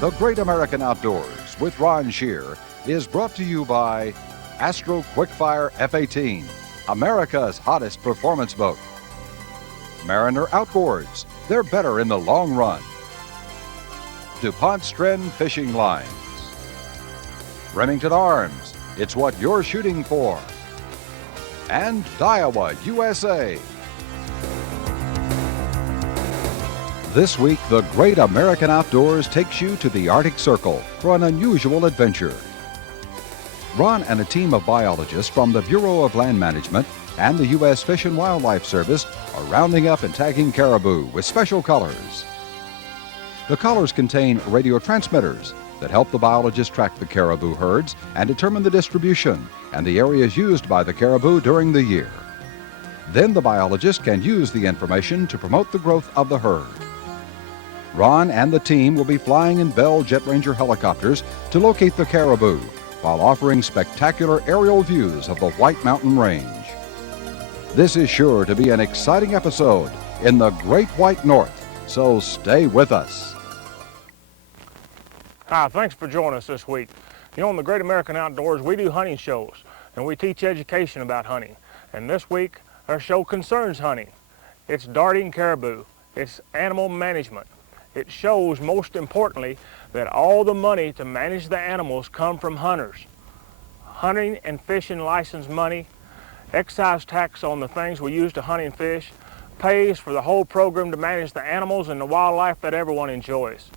The Great American Outdoors with Ron Shear is brought to you by Astro Quickfire F-18, America's hottest performance boat. Mariner Outboards, they're better in the long run. DuPont Stren Fishing Lines. Remington Arms, it's what you're shooting for. And Daiwa USA. This week, the Great American Outdoors takes you to the Arctic Circle for an unusual adventure. Ron and a team of biologists from the Bureau of Land Management and the U.S. Fish and Wildlife Service are rounding up and tagging caribou with special colors. The collars contain radio transmitters that help the biologists track the caribou herds and determine the distribution and the areas used by the caribou during the year. Then the biologist can use the information to promote the growth of the herd. Ron and the team will be flying in Bell Jet Ranger helicopters to locate the caribou while offering spectacular aerial views of the White Mountain Range. This is sure to be an exciting episode in the Great White North, so stay with us. Hi, thanks for joining us this week. You know, in the Great American Outdoors, we do hunting shows, and we teach education about hunting. And this week, our show concerns hunting. It's darting caribou. It's animal management. It shows, most importantly, that all the money to manage the animals come from hunters. Hunting and fishing license money, excise tax on the things we use to hunt and fish, pays for the whole program to manage the animals and the wildlife that everyone enjoys.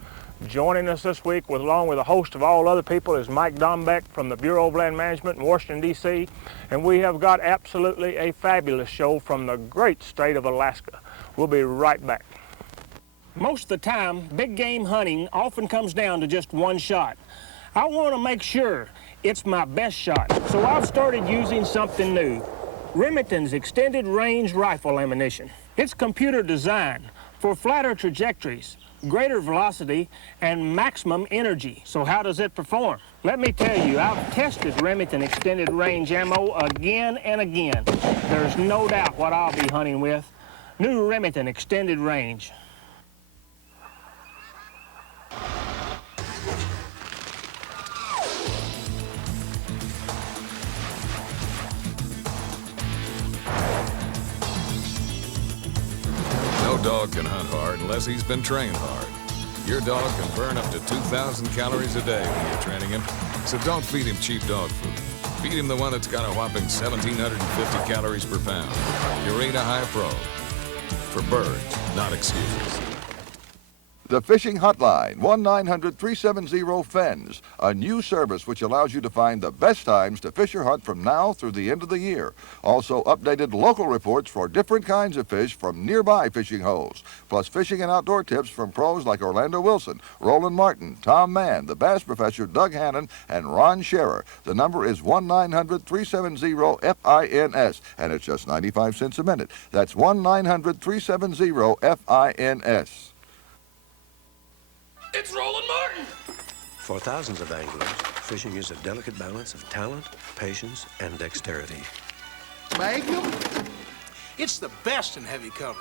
Joining us this week, along with a host of all other people, is Mike Dombeck from the Bureau of Land Management in Washington, D.C., and we have got absolutely a fabulous show from the great state of Alaska. We'll be right back. Most of the time, big game hunting often comes down to just one shot. I want to make sure it's my best shot, so I've started using something new. Remington's extended range rifle ammunition. It's computer designed for flatter trajectories, greater velocity, and maximum energy. So how does it perform? Let me tell you, I've tested Remington extended range ammo again and again. There's no doubt what I'll be hunting with. New Remington extended range. No dog can hunt hard unless he's been trained hard. Your dog can burn up to 2,000 calories a day when you're training him, so don't feed him cheap dog food. Feed him the one that's got a whopping 1,750 calories per pound. Purina High Pro. For birds, not excuses. The Fishing Hotline, 1-900-370-FENS, a new service which allows you to find the best times to fish or hunt from now through the end of the year. Also updated local reports for different kinds of fish from nearby fishing holes, plus fishing and outdoor tips from pros like Orlando Wilson, Roland Martin, Tom Mann, the Bass Professor Doug Hannon, and Ron Scherer. The number is 1-900-370-FINS, and it's just 95 cents a minute. That's 1-900-370-FINS. It's Roland Martin! For thousands of anglers, fishing is a delicate balance of talent, patience, and dexterity. Magnum? It's the best in heavy cover.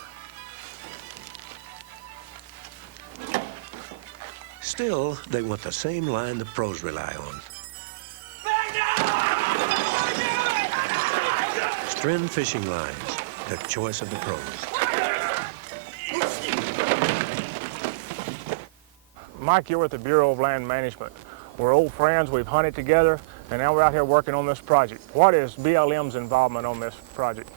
Still, they want the same line the pros rely on. Stren Fishing Lines, the choice of the pros. Mike, you're with the Bureau of Land Management. We're old friends, we've hunted together, and now we're out here working on this project. What is BLM's involvement on this project?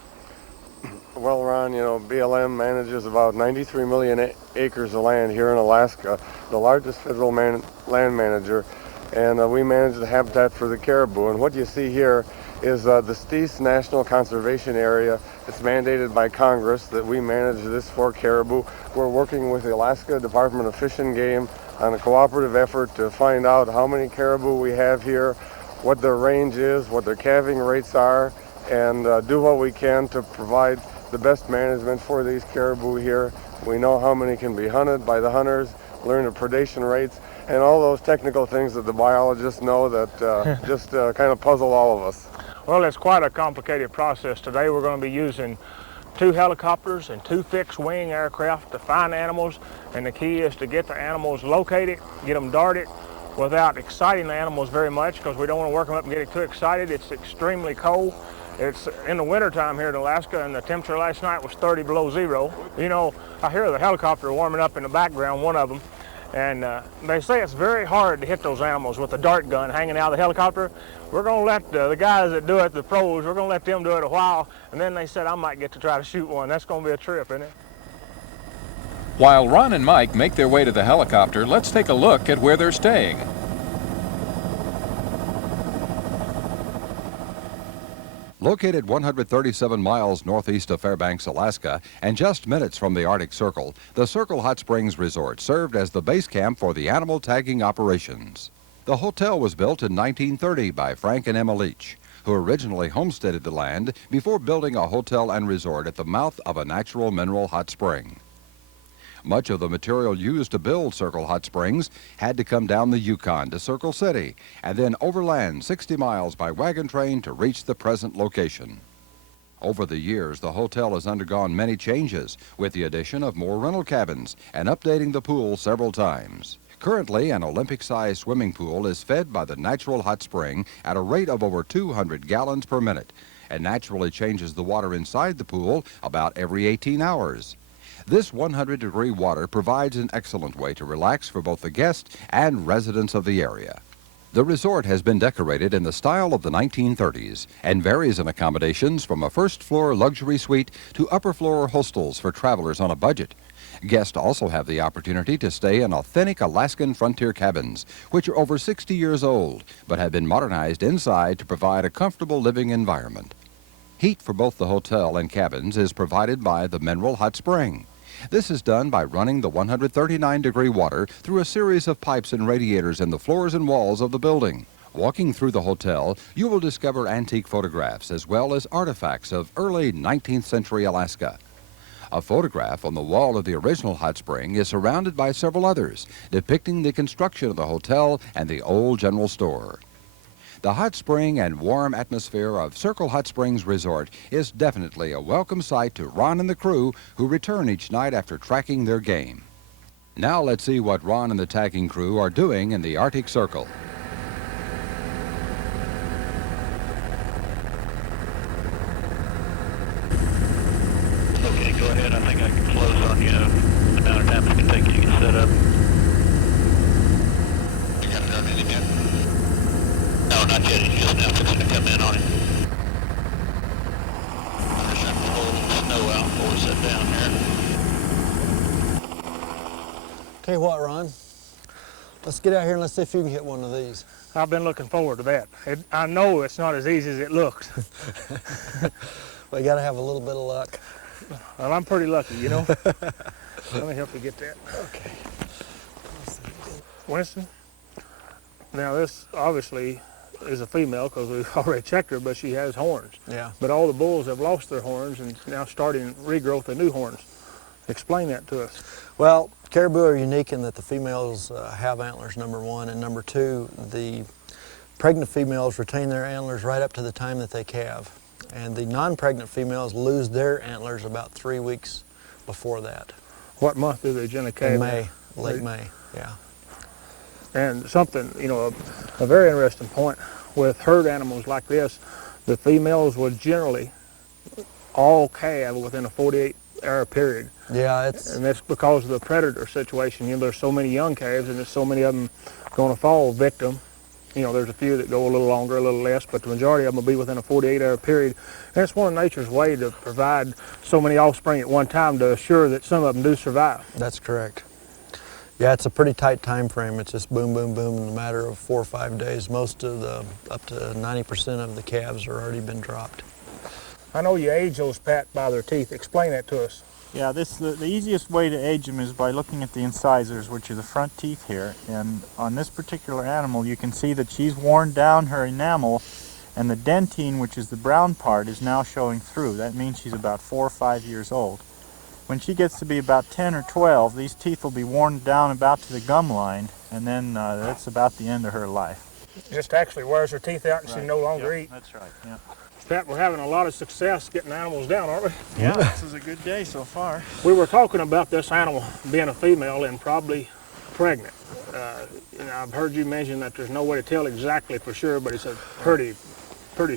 Well, Ron, you know, BLM manages about 93 million acres of land here in Alaska, the largest federal land manager, and we manage the habitat for the caribou. And what you see here is the Steese National Conservation Area. It's mandated by Congress that we manage this for caribou. We're working with the Alaska Department of Fish and Game on a cooperative effort to find out how many caribou we have here, what their range is, what their calving rates are, and do what we can to provide the best management for these caribou here. We know how many can be hunted by the hunters, learn the predation rates, and all those technical things that the biologists know that just kind of puzzle all of us. Well, it's quite a complicated process. Today we're going to be using 2 helicopters and 2 fixed wing aircraft to find animals, and the key is to get the animals located, get them darted without exciting the animals very much, because we don't want to work them up and get it too excited. It's extremely cold. It's in the wintertime here in Alaska, and the temperature last night was 30 below zero. You know, I hear the helicopter warming up in the background, one of them, and they say it's very hard to hit those animals with a dart gun hanging out of the helicopter. We're going to let the guys that do it, the pros, we're going to let them do it a while, and then they said I might get to try to shoot one. That's going to be a trip, isn't it? While Ron and Mike make their way to the helicopter, let's take a look at where they're staying. Located 137 miles northeast of Fairbanks, Alaska, and just minutes from the Arctic Circle, the Circle Hot Springs Resort served as the base camp for the animal tagging operations. The hotel was built in 1930 by Frank and Emma Leach, who originally homesteaded the land before building a hotel and resort at the mouth of a natural mineral hot spring. Much of the material used to build Circle Hot Springs had to come down the Yukon to Circle City and then overland 60 miles by wagon train to reach the present location. Over the years, the hotel has undergone many changes, with the addition of more rental cabins and updating the pool several times. Currently, an Olympic-sized swimming pool is fed by the natural hot spring at a rate of over 200 gallons per minute and naturally changes the water inside the pool about every 18 hours. This 100-degree water provides an excellent way to relax for both the guests and residents of the area. The resort has been decorated in the style of the 1930s and varies in accommodations from a first-floor luxury suite to upper-floor hostels for travelers on a budget. Guests also have the opportunity to stay in authentic Alaskan frontier cabins, which are over 60 years old, but have been modernized inside to provide a comfortable living environment. Heat for both the hotel and cabins is provided by the mineral hot spring. This is done by running the 139-degree water through a series of pipes and radiators in the floors and walls of the building. Walking through the hotel, you will discover antique photographs as well as artifacts of early 19th century Alaska. A photograph on the wall of the original hot spring is surrounded by several others, depicting the construction of the hotel and the old general store. The hot spring and warm atmosphere of Circle Hot Springs Resort is definitely a welcome sight to Ron and the crew who return each night after tracking their game. Now let's see what Ron and the tagging crew are doing in the Arctic Circle. Okay, go ahead. I think I can close on you. The amount of time it can take you to get set up. You got it done anything yet? No, not yet. He's just now fixing to come in on it. I'm just going to pull the snow out before we sit down here. Tell you what, Ron, let's get out here and let's see if you can hit one of these. I've been looking forward to that. I know it's not as easy as it looks. We got to have a little bit of luck. Well, I'm pretty lucky, you know. Let me help you get that. Okay. Winston, now this obviously is a female because we've already checked her, but she has horns. Yeah. But all the bulls have lost their horns and now starting regrowth of new horns. Explain that to us. Well, caribou are unique in that the females have antlers, number one, and number two, the pregnant females retain their antlers right up to the time that they calve. And the non-pregnant females lose their antlers about 3 weeks before that. What month do they generally calve? In May, late May, yeah. And something, you know, a very interesting point with herd animals like this, the females would generally all calve within a 48-hour period. Yeah, and that's because of the predator situation. You know, there's so many young calves and there's so many of them going to fall victim. You know, there's a few that go a little longer, a little less, but the majority of them will be within a 48-hour period. And it's one of nature's way to provide so many offspring at one time to assure that some of them do survive. That's correct. Yeah, it's a pretty tight time frame. It's just boom, boom, boom in a matter of 4 or 5 days. Most of the, up to 90% of the calves are already been dropped. I know you age those, Pat, by their teeth. Explain that to us. Yeah, the easiest way to age them is by looking at the incisors, which are the front teeth here. And on this particular animal, you can see that she's worn down her enamel, and the dentine, which is the brown part, is now showing through. That means she's about 4 or 5 years old. When she gets to be about 10 or 12, these teeth will be worn down about to the gum line, and then that's about the end of her life. Just actually wears her teeth out and Right. she no longer eats. That's right, yeah. Pat, we're having a lot of success getting animals down, aren't we? Yeah, this is a good day so far. We were talking about this animal being a female and probably pregnant. And I've heard you mention that there's no way to tell exactly for sure, but it's a pretty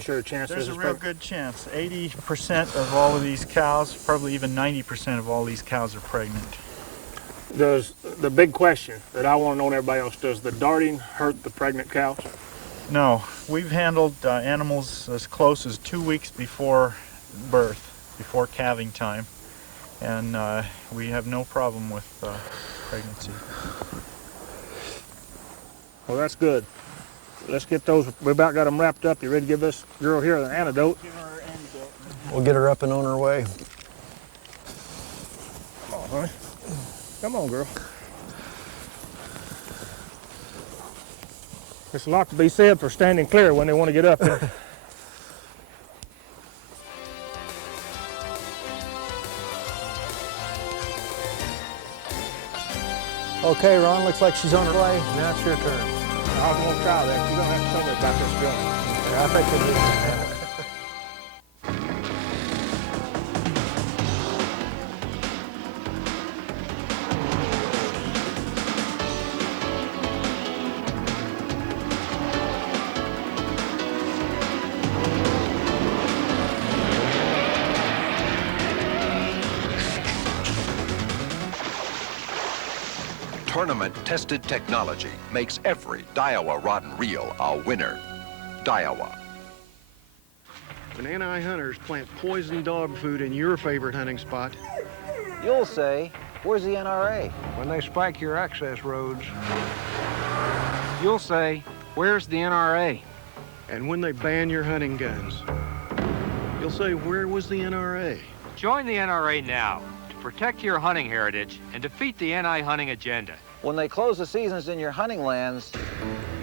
sure chance. There's a real good chance. 80% of all of these cows, probably even 90% of all these cows are pregnant. Does the big question that I want to know and everybody else, does the darting hurt the pregnant cows? No, we've handled animals as close as 2 weeks before birth, before calving time, and we have no problem with pregnancy. Well, that's good. Let's get those, we about got them wrapped up. You ready to give this girl here an antidote? Give her an antidote. We'll get her up and on her way. Come on, honey. Come on, girl. There's a lot to be said for standing clear when they want to get up there. Okay, Ron, looks like she's on her way. Now it's your turn. I was going to try that. You're going to have to tell me about this gun. Yeah, I think we'll do that. Tournament-tested technology makes every Daiwa rod and reel a winner. Daiwa. When anti-hunters plant poison dog food in your favorite hunting spot, you'll say, where's the NRA? when they spike your access roads, you'll say, where's the NRA? And when they ban your hunting guns, you'll say, where was the NRA? Join the NRA now to protect your hunting heritage and defeat the anti-hunting agenda. When they close the seasons in your hunting lands,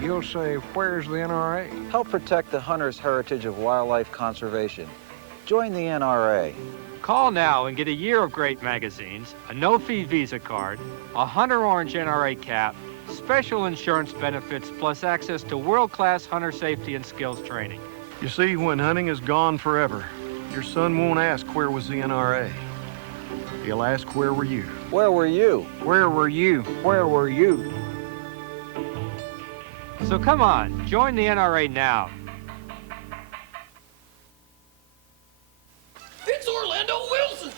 You'll say, where's the NRA? help protect the hunter's heritage of wildlife conservation. Join the NRA. Call now and get a year of great magazines, a no-fee Visa card, a Hunter Orange NRA cap, special insurance benefits, plus access to world-class hunter safety and skills training. You see, when hunting is gone forever, your son won't ask, where was the NRA? He'll ask, where were you? Where were you? Where were you? Where were you? So come on, join the NRA now. It's Orlando Wilson!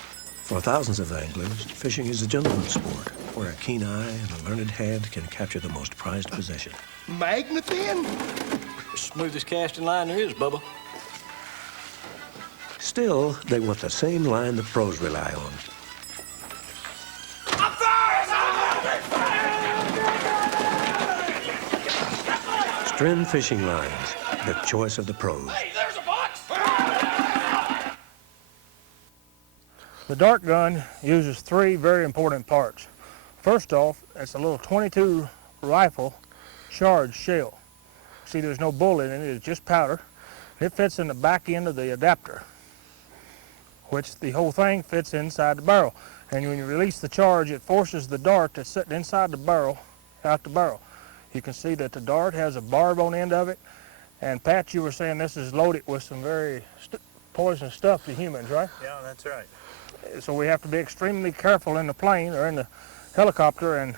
For thousands of anglers, fishing is a gentleman's sport, where a keen eye and a learned hand can capture the most prized possession. Magnafin? Smoothest casting line there is, Bubba. Still, they want the same line the pros rely on. Stren Fishing Lines, the choice of the pros. Hey, there's a box! The dart gun uses three very important parts. First off, it's a little .22 rifle charged shell. See, there's no bullet in it, it's just powder. It fits in the back end of the adapter, which the whole thing fits inside the barrel. And when you release the charge, it forces the dart that's sitting inside the barrel out the barrel. You can see that the dart has a barb on the end of it. And Pat, you were saying this is loaded with some very poisonous stuff to humans, right? Yeah, that's right. So we have to be extremely careful in the plane or in the helicopter. And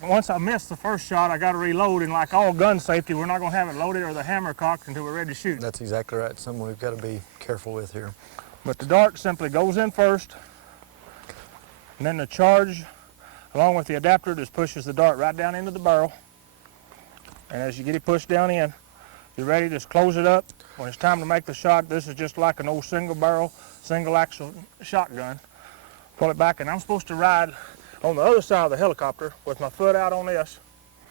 once I miss the first shot, I got to reload. And like all gun safety, we're not going to have it loaded or the hammer cocked until we're ready to shoot. That's exactly right. Something we've got to be careful with here. But the dart simply goes in first, and then the charge, along with the adapter, just pushes the dart right down into the barrel. And as you get it pushed down in, you're ready to just close it up. When it's time to make the shot, this is just like an old single barrel, single axle shotgun. Pull it back, and I'm supposed to ride on the other side of the helicopter with my foot out on this.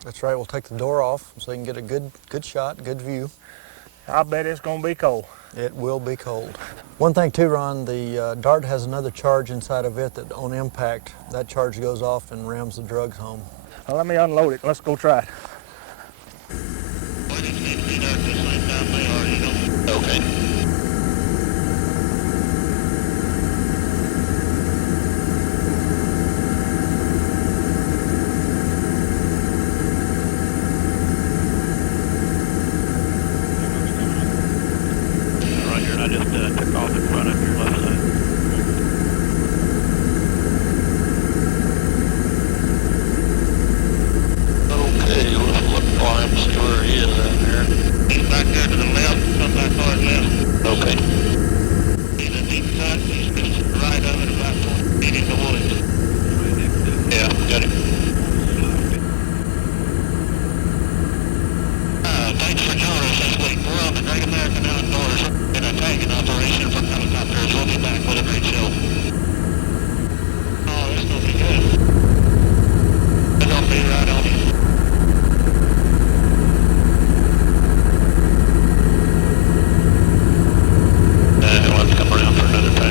That's right. We'll take the door off so you can get a good shot, good view. I bet it's going to be cold. It will be cold. One thing too, Ron, the dart has another charge inside of it that on impact, that charge goes off and rams the drugs home. Well, let me unload it. Let's go try it. Okay. Okay. He's a deep cut. He's just right of it about 4 feet in the woods. Yeah, got him. Thanks for joining us this week. We're on the Great American Outdoors in a tagging operation from helicopters. We'll be back with a great show. Oh, this is going to be good. It's going to be right on you. Let's come around for another pass.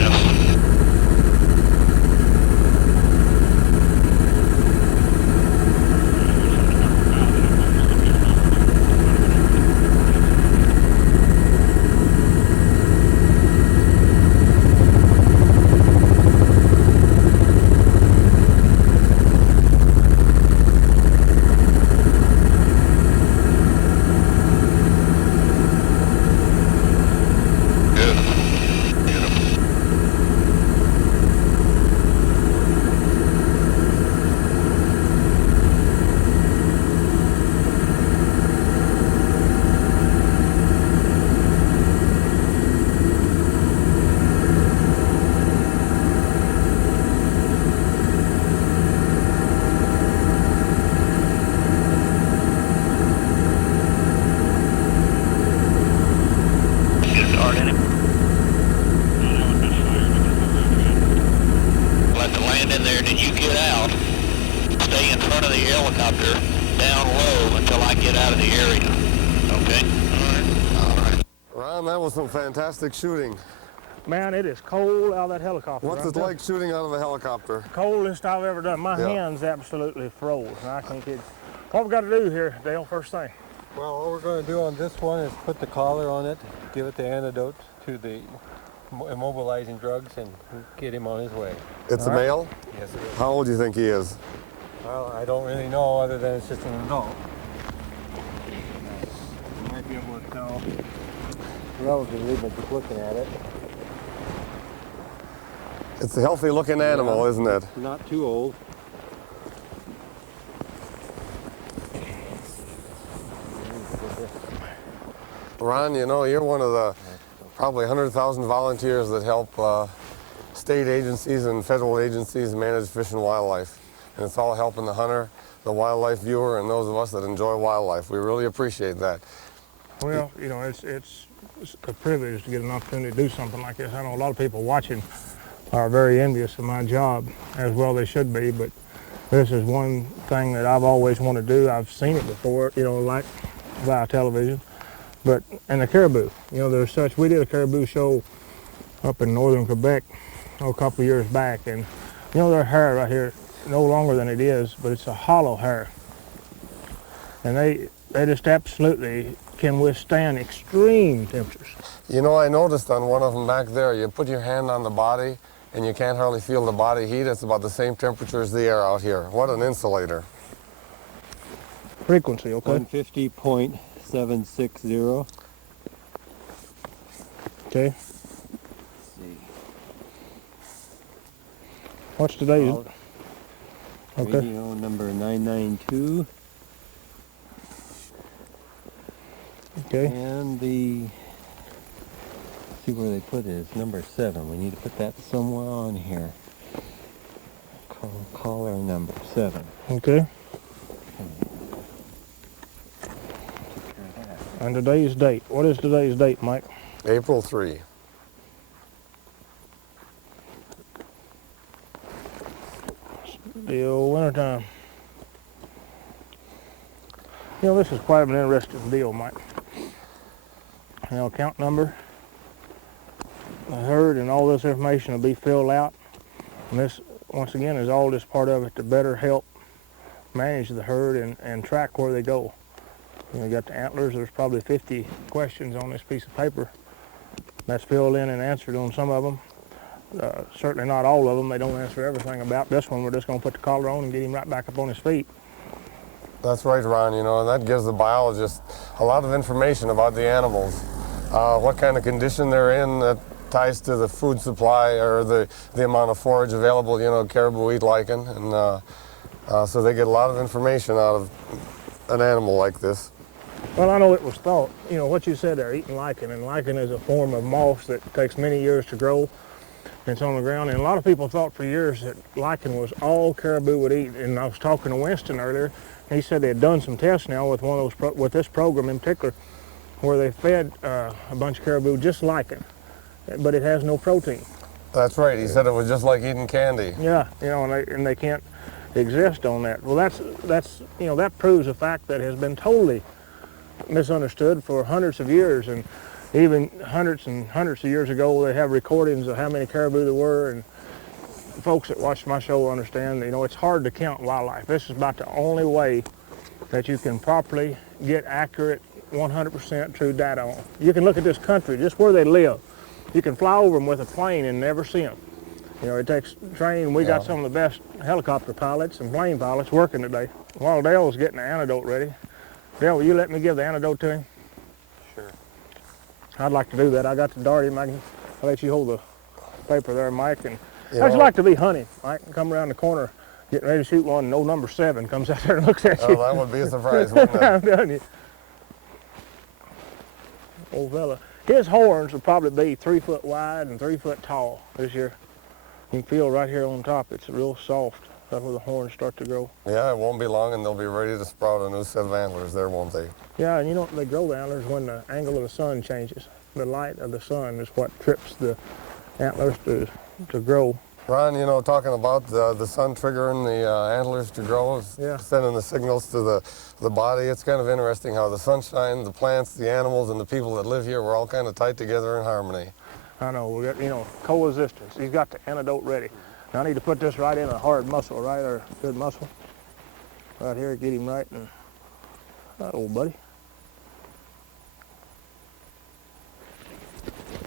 Let the land in there, and then you get out. Stay in front of the helicopter, down low until I get out of the area. Okay? All right. Ron, that was some fantastic shooting. Man, it is cold out of that helicopter. What's it like shooting out of a helicopter? Coldest I've ever done. My hands absolutely froze. And I can't kid. What we got to do here, Dale, first thing? Well, what we're going to do on this one is put the collar on it, give it the antidote to the immobilizing drugs, and get him on his way. It's a male? Yes, it is. How old do you think he is? Well, I don't really know, other than it's just an adult. You might be able to tell relatively, but just looking at it. It's a healthy looking animal, isn't it? Not too old. Ron, you know, you're one of the probably 100,000 volunteers that help state agencies and federal agencies manage fish and wildlife. And it's all helping the hunter, the wildlife viewer, and those of us that enjoy wildlife. We really appreciate that. Well, you know, it's a privilege to get an opportunity to do something like this. I know a lot of people watching are very envious of my job, as well they should be, but this is one thing that I've always wanted to do. I've seen it before, you know, like via television. But, and the caribou, you know, there's such, we did a caribou show up in northern Quebec a couple of years back, and you know, their hair right here, no longer than it is, but it's a hollow hair. And they just absolutely can withstand extreme temperatures. You know, I noticed on one of them back there, you put your hand on the body and you can't hardly feel the body heat. It's about the same temperature as the air out here. What an insulator. Frequency, okay? 150.760. Okay. What's today's? Okay. Radio number 992. Okay. And the, see where they put it, it's number 7. We need to put that somewhere on here. Caller number 7. Okay. And today's date. What is today's date, Mike? April 3. Still wintertime. You know, this is quite an interesting deal, Mike. You know, count number, the herd, and all this information will be filled out. And this, once again, is all just part of it to better help manage the herd and track where they go. You know, you got the antlers. There's probably 50 questions on this piece of paper. That's filled in and answered on some of them. Certainly not all of them. They don't answer everything about. This one, we're just going to put the collar on and get him right back up on his feet. That's right, Ron, you know, and that gives the biologist a lot of information about the animals. What kind of condition they're in that ties to the food supply or the amount of forage available. You know, caribou eat lichen, and so they get a lot of information out of an animal like this. Well, I know it was thought, you know, what you said there, eating lichen, and lichen is a form of moss that takes many years to grow. It's on the ground, and a lot of people thought for years that lichen was all caribou would eat. And I was talking to Winston earlier, and he said they had done some tests now with one of those with this program in particular, where they fed a bunch of caribou just lichen, but it has no protein. That's right. He said it was just like eating candy. Yeah, you know, and they can't exist on that. Well, that's you know, that proves a fact that has been totally misunderstood for hundreds of years, and even hundreds and hundreds of years ago they have recordings of how many caribou there were, and folks that watch my show understand that, you know, it's hard to count wildlife. This is about the only way that you can properly get accurate 100% true data on. You can look at this country, just where they live. You can fly over them with a plane and never see them. You know, it takes training. We got some of the best helicopter pilots and plane pilots working today. While Dale was getting the antidote ready, Dale, will you let me give the antidote to him? Sure. I'd like to do that. I got to dart him. I'll let you hold the paper there, Mike. And You how'd you know- like to be hunting, Mike? Come around the corner, getting ready to shoot one, and old number 7 comes out there and looks at you. Oh, that would be a surprise, wouldn't it? I'm telling you. Old fella. His horns will probably be 3 foot wide and 3 foot tall this year. You can feel right here on top, it's real soft. That's where the horns start to grow. Yeah, it won't be long and they'll be ready to sprout a new set of antlers there, won't they? Yeah, and you know, they grow the antlers when the angle of the sun changes. The light of the sun is what trips the antlers to grow. Ron, you know, talking about the sun triggering the antlers to grow, sending the signals to the body, it's kind of interesting how the sunshine, the plants, the animals, and the people that live here, we're all kind of tight together in harmony. I know, we got, you know, coexistence. He's got the antidote ready. Now I need to put this right in a hard muscle, right, or good muscle. Right here, get him right, and that old buddy.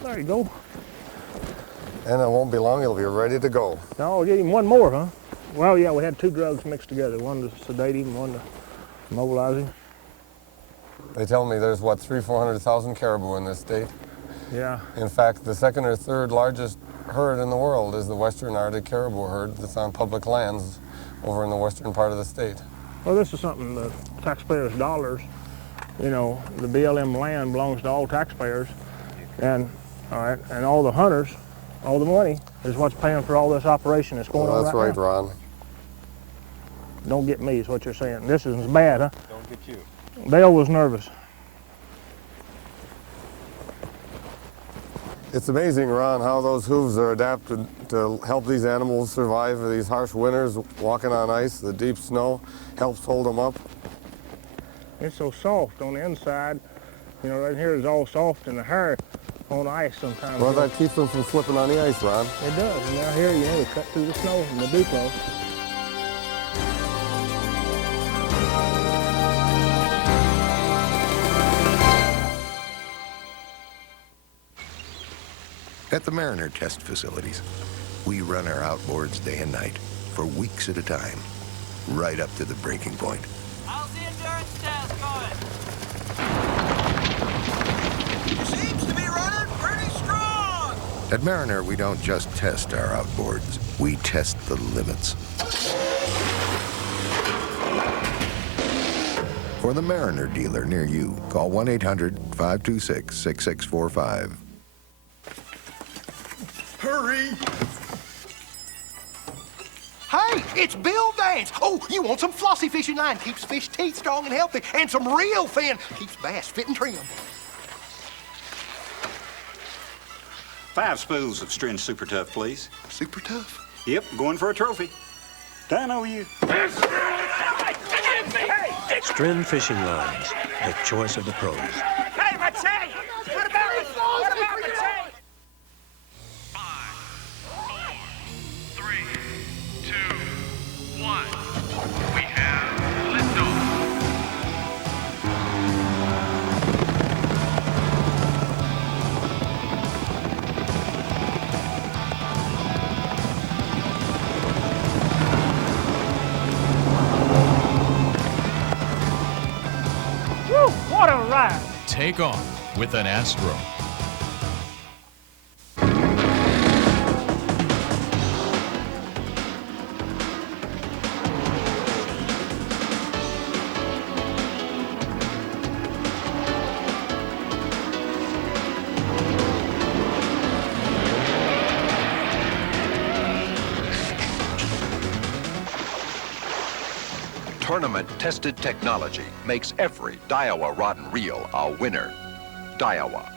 There you go. And it won't be long, he'll be ready to go. Now I'll get him one more, huh? Well, yeah, we had 2 drugs mixed together, one to sedate him, one to mobilize him. They tell me there's, what, 300,000-400,000 caribou in this state? Yeah. In fact, the 2nd or 3rd largest herd in the world is the Western Arctic caribou herd that's on public lands over in the western part of the state. Well, this is something, the taxpayers' dollars, you know, the BLM land belongs to all taxpayers, and, all right, and all the hunters, all the money is what's paying for all this operation that's going on That's right right, now. Ron. Don't get me is what you're saying. This isn't bad, huh? Don't get you. Dale was nervous. It's amazing, Ron, how those hooves are adapted to help these animals survive these harsh winters, walking on ice. The deep snow helps hold them up. It's so soft on the inside. You know, right here is all soft, and the hair on ice sometimes. Well, that keeps them from slipping on the ice, Ron. It does. And now here, you know, they cut through the snow from the Duplo. At the Mariner test facilities, we run our outboards day and night for weeks at a time, right up to the breaking point. How's the endurance test going? Seems to be running pretty strong. At Mariner, we don't just test our outboards, we test the limits. For the Mariner dealer near you, call 1-800-526-6645. Hurry! Hey, it's Bill Vance. Oh, you want some flossy fishing line? Keeps fish teeth strong and healthy, and some real fin. Keeps bass fit and trim. 5 spools of Strin Super Tough, please. Super Tough? Yep, going for a trophy. I know you. Strin Fishing Lines, the choice of the pros. Hey, my chain! What about my chain? 5, 4, 3, 2, 1. We have liftoff. Woo, what a ride! Take off with an Astro. Tournament-tested technology makes every Daiwa rod and reel a winner. Daiwa.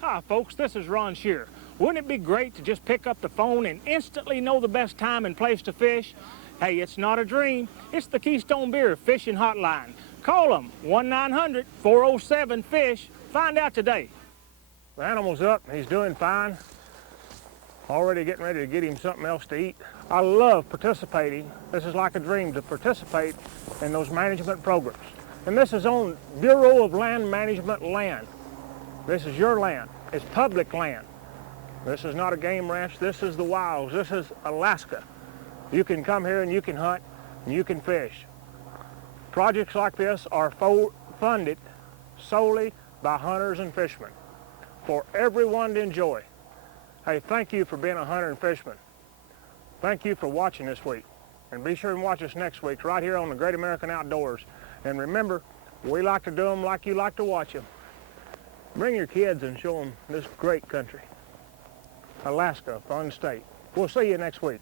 Hi folks, this is Ron Shear. Wouldn't it be great to just pick up the phone and instantly know the best time and place to fish? Hey, it's not a dream. It's the Keystone Beer Fishing Hotline. Call them, 1-900-407-FISH. Find out today. The animal's up, he's doing fine. Already getting ready to get him something else to eat. I love participating. This is like a dream to participate in those management programs. And this is on Bureau of Land Management land. This is your land. It's public land. This is not a game ranch. This is the wilds. This is Alaska. You can come here and you can hunt and you can fish. Projects like this are funded solely by hunters and fishermen for everyone to enjoy. Hey, thank you for being a hunter and fisherman. Thank you for watching this week. And be sure and watch us next week right here on the Great American Outdoors. And remember, we like to do them like you like to watch them. Bring your kids and show them this great country. Alaska, fun state. We'll see you next week.